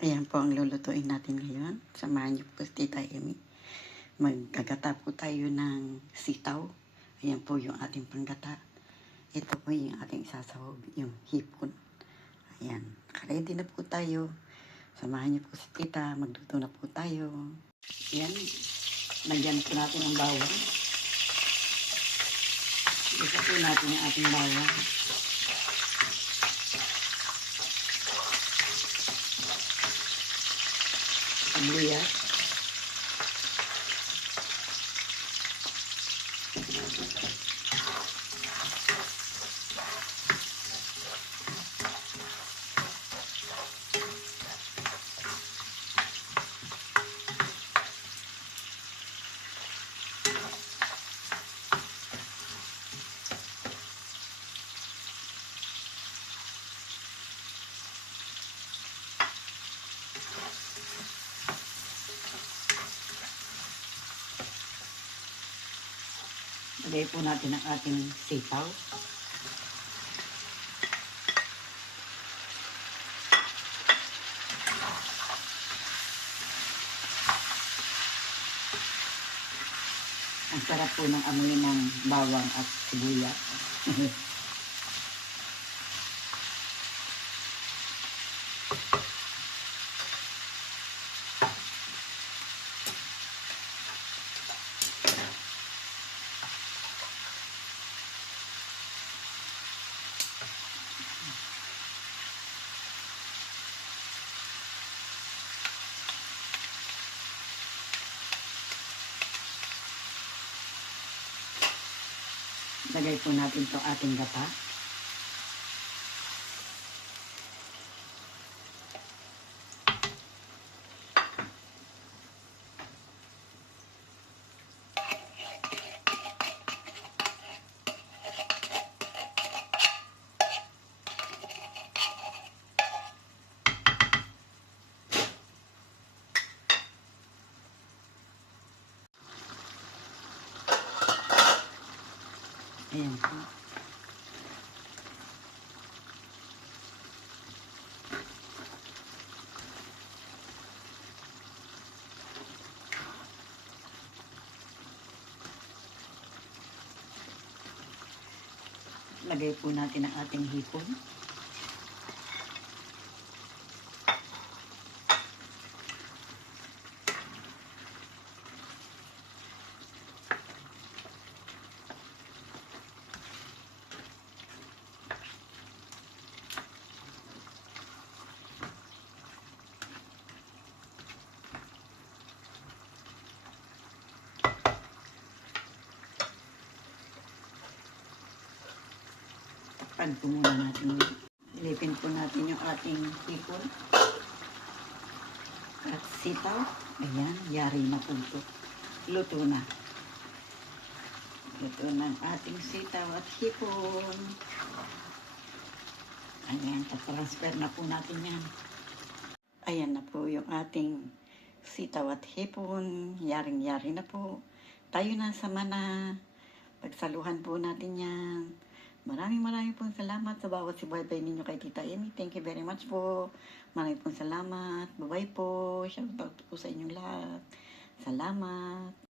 Ayan po ang lulutuin natin ngayon. Samahan niyo po si Tita Amy. Magkagata po tayo ng sitaw. Ayan po yung ating panggata. Ito po yung ating isasahog, yung hipon. Ayan, nakaready na po tayo. Samahan niyo po si Tita. Magluto na po tayo. Ayan, nagyan po natin ang bawang. Isa po natin yung ating bawang. Sibuyas. Lagay po natin ang ating sitaw. Ang sarap po ng amoy ng bawang at sibuyas. Lagay po natin itong ating gata. Ayan po. Lagay po natin ang ating hipon. Pan po muna natin. Ilipin po natin yung ating hipon at sitaw. Ayan, yari na po ito. Luto na. Luto na ang ating sitaw at hipon. Ayan, tatransfer na po natin yan. Ayan na po yung ating sitaw at hipon. Yaring-yari na po. Tayo na sama na. Pagsaluhan po natin yan. Maraming pong salamat sa bawat sibuhay ninyo kay Tita Amy. Thank you very much po. Maraming pong salamat. Bye-bye po. Shoutout po sa inyong lahat. Salamat.